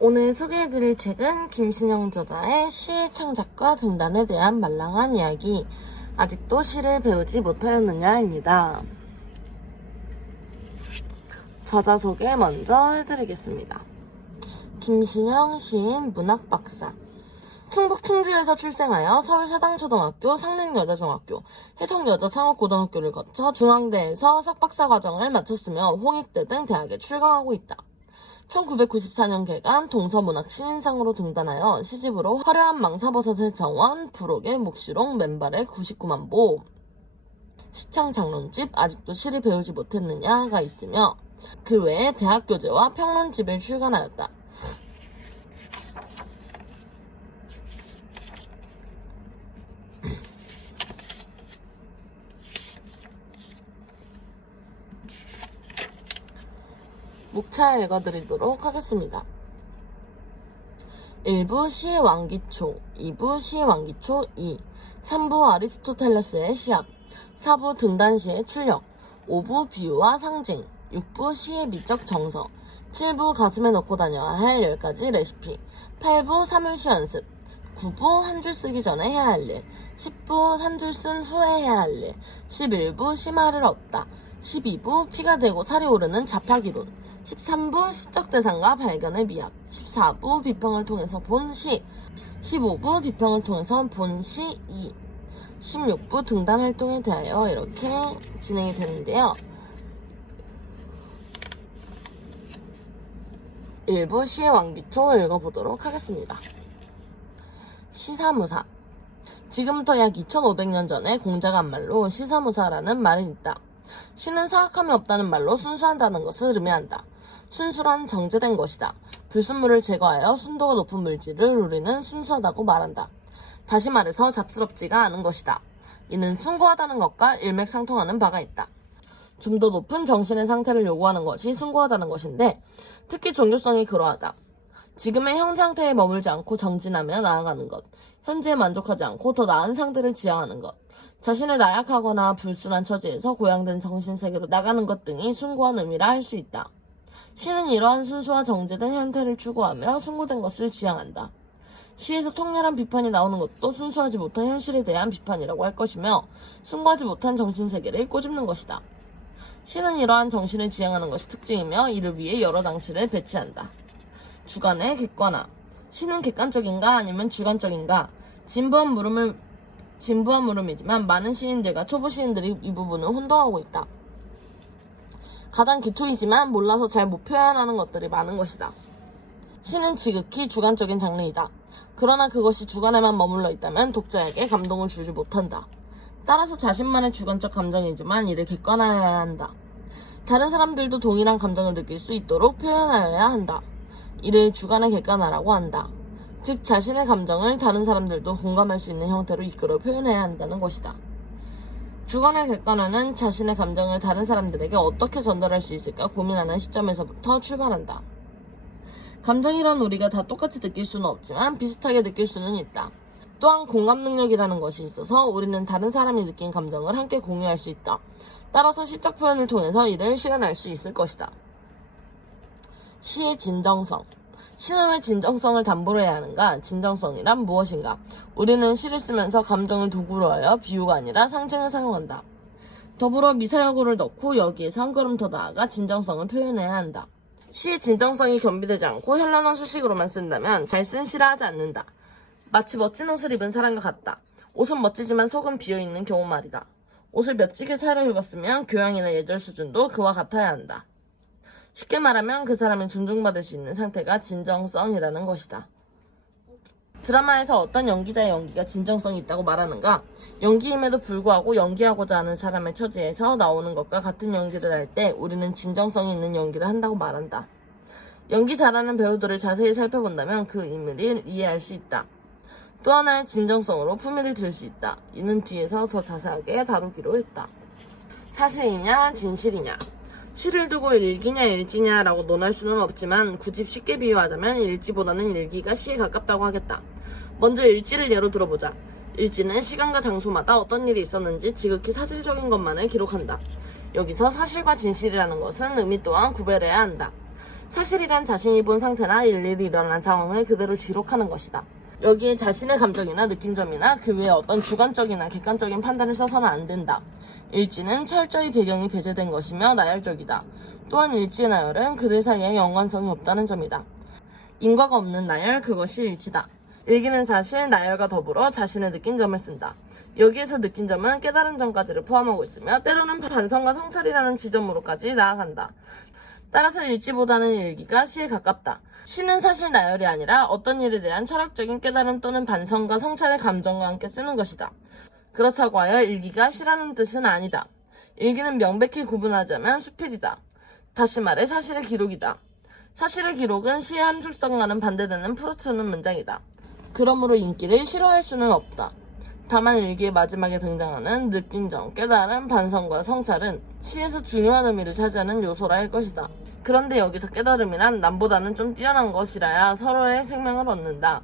오늘 소개해드릴 책은 김신영 저자의 시의 창작과 등단에 대한 말랑한 이야기, 아직도 시를 배우지 못하였느냐입니다. 저자 소개 먼저 해드리겠습니다. 김신영 시인 문학박사, 충북 충주에서 출생하여 서울 사당초등학교, 상릉여자중학교, 해성여자상업고등학교를 거쳐 중앙대에서 석박사 과정을 마쳤으며 홍익대 등 대학에 출강하고 있다. 1994년 개간 동서문학신인상으로 등단하여 시집으로 화려한 망사버섯의 정원, 부록의 묵시록, 맨발의 99만 보, 시창장론집 아직도 시를 배우지 못했느냐가 있으며 그 외에 대학교재와 평론집을 출간하였다. 목차 읽어드리도록 하겠습니다. 1부 시의 왕기초, 2부 시의 왕기초 2, 3부 아리스토텔레스의 시학, 4부 등단시의 출력, 5부 비유와 상징, 6부 시의 미적 정서, 7부 가슴에 넣고 다녀야 할 10가지 레시피, 8부 사물시 연습, 9부 한 줄 쓰기 전에 해야 할 일, 10부 한 줄 쓴 후에 해야 할 일, 11부 시말을 얻다, 12부 피가 되고 살이 오르는 자파기론, 13부 시적 대상과 발견의 미학, 14부 비평을 통해서 본 시, 15부 비평을 통해서 본 시 2, 16부 등단 활동에 대하여 이렇게 진행이 되는데요. 1부 시의 왕기초 읽어보도록 하겠습니다. 시사무사, 지금부터 약 2500년 전에 공자가 한 말로 시사무사라는 말이 있다. 시는 사악함이 없다는 말로 순수하다는 것을 의미한다. 순수란 정제된 것이다. 불순물을 제거하여 순도가 높은 물질을 우리는 순수하다고 말한다. 다시 말해서 잡스럽지가 않은 것이다. 이는 숭고하다는 것과 일맥상통하는 바가 있다. 좀 더 높은 정신의 상태를 요구하는 것이 숭고하다는 것인데 특히 종교성이 그러하다. 지금의 형 상태에 머물지 않고 정진하며 나아가는 것, 현재에 만족하지 않고 더 나은 상태를 지향하는 것, 자신의 나약하거나 불순한 처지에서 고양된 정신세계로 나가는 것 등이 숭고한 의미라 할 수 있다. 시는 이러한 순수와 정제된 형태를 추구하며 숭고된 것을 지향한다. 시에서 통렬한 비판이 나오는 것도 순수하지 못한 현실에 대한 비판이라고 할 것이며 숭고하지 못한 정신세계를 꼬집는 것이다. 시는 이러한 정신을 지향하는 것이 특징이며 이를 위해 여러 장치를 배치한다. 주관의 객관화, 시는 객관적인가 아니면 주관적인가? 진부한 물음이지만 많은 시인들과 초보 시인들이 이 부분을 혼동하고 있다. 가장 기초이지만 몰라서 잘 못 표현하는 것들이 많은 것이다. 시는 지극히 주관적인 장르이다. 그러나 그것이 주관에만 머물러 있다면 독자에게 감동을 주지 못한다. 따라서 자신만의 주관적 감정이지만 이를 객관화해야 한다. 다른 사람들도 동일한 감정을 느낄 수 있도록 표현하여야 한다. 이를 주관의 객관화라고 한다. 즉 자신의 감정을 다른 사람들도 공감할 수 있는 형태로 이끌어 표현해야 한다는 것이다. 주관의 객관화는 자신의 감정을 다른 사람들에게 어떻게 전달할 수 있을까 고민하는 시점에서부터 출발한다. 감정이란 우리가 다 똑같이 느낄 수는 없지만 비슷하게 느낄 수는 있다. 또한 공감 능력이라는 것이 있어서 우리는 다른 사람이 느낀 감정을 함께 공유할 수 있다. 따라서 시적 표현을 통해서 이를 실현할 수 있을 것이다. 시의 진정성, 시는 왜 진정성을 담보로 해야 하는가? 진정성이란 무엇인가? 우리는 시를 쓰면서 감정을 도구로 하여 비유가 아니라 상징을 사용한다. 더불어 미사여구를 넣고 여기에서 한 걸음 더 나아가 진정성을 표현해야 한다. 시의 진정성이 겸비되지 않고 현란한 수식으로만 쓴다면 잘 쓴 시라 하지 않는다. 마치 멋진 옷을 입은 사람과 같다. 옷은 멋지지만 속은 비어있는 경우 말이다. 옷을 멋지게 차려입었으면 교양이나 예절 수준도 그와 같아야 한다. 쉽게 말하면 그 사람이 존중받을 수 있는 상태가 진정성이라는 것이다. 드라마에서 어떤 연기자의 연기가 진정성이 있다고 말하는가? 연기임에도 불구하고 연기하고자 하는 사람의 처지에서 나오는 것과 같은 연기를 할 때 우리는 진정성이 있는 연기를 한다고 말한다. 연기 잘하는 배우들을 자세히 살펴본다면 그 인물을 이해할 수 있다. 또 하나의 진정성으로 품위를 들 수 있다. 이는 뒤에서 더 자세하게 다루기로 했다. 사실이냐 진실이냐? 시를 두고 일기냐 일지냐라고 논할 수는 없지만 굳이 쉽게 비유하자면 일지보다는 일기가 시에 가깝다고 하겠다. 먼저 일지를 예로 들어보자. 일지는 시간과 장소마다 어떤 일이 있었는지 지극히 사실적인 것만을 기록한다. 여기서 사실과 진실이라는 것은 의미 또한 구별해야 한다. 사실이란 자신이 본 상태나 일일이 일어난 상황을 그대로 기록하는 것이다. 여기에 자신의 감정이나 느낌점이나 그 외에 어떤 주관적이나 객관적인 판단을 써서는 안 된다. 일지는 철저히 배경이 배제된 것이며 나열적이다. 또한 일지의 나열은 그들 사이에 연관성이 없다는 점이다. 인과가 없는 나열, 그것이 일지다. 일기는 사실, 나열과 더불어 자신의 느낀 점을 쓴다. 여기에서 느낀 점은 깨달은 점까지를 포함하고 있으며 때로는 반성과 성찰이라는 지점으로까지 나아간다. 따라서 일지보다는 일기가 시에 가깝다. 시는 사실 나열이 아니라 어떤 일에 대한 철학적인 깨달음 또는 반성과 성찰의 감정과 함께 쓰는 것이다. 그렇다고 하여 일기가 시라는 뜻은 아니다. 일기는 명백히 구분하자면 수필이다. 다시 말해 사실의 기록이다. 사실의 기록은 시의 함축성과는 반대되는 풀어트는 문장이다. 그러므로 인기를 싫어할 수는 없다. 다만 일기의 마지막에 등장하는 느낀 점, 깨달음, 반성과 성찰은 시에서 중요한 의미를 차지하는 요소라 할 것이다. 그런데 여기서 깨달음이란 남보다는 좀 뛰어난 것이라야 서로의 생명을 얻는다.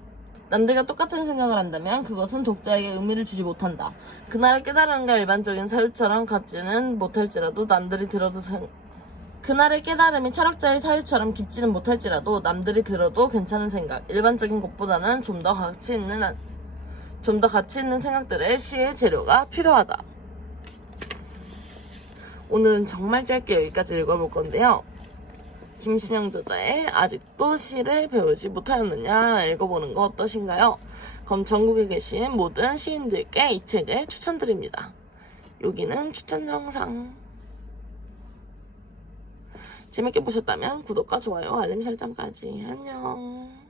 남들과 똑같은 생각을 한다면 그것은 독자에게 의미를 주지 못한다. 그날의 깨달음과 일반적인 사유처럼 같지는 못할지라도 남들이 들어도 그날의 깨달음이 철학자의 사유처럼 깊지는 못할지라도 남들이 들어도 괜찮은 생각, 일반적인 것보다는 좀 더 가치 있는 생각들의 시의 재료가 필요하다. 오늘은 정말 짧게 여기까지 읽어볼 건데요. 김신영 저자의 아직도 시를 배우지 못하였느냐 읽어보는 거 어떠신가요? 그럼 전국에 계신 모든 시인들께 이 책을 추천드립니다. 여기는 추천 영상. 재밌게 보셨다면 구독과 좋아요, 알림 설정까지. 안녕.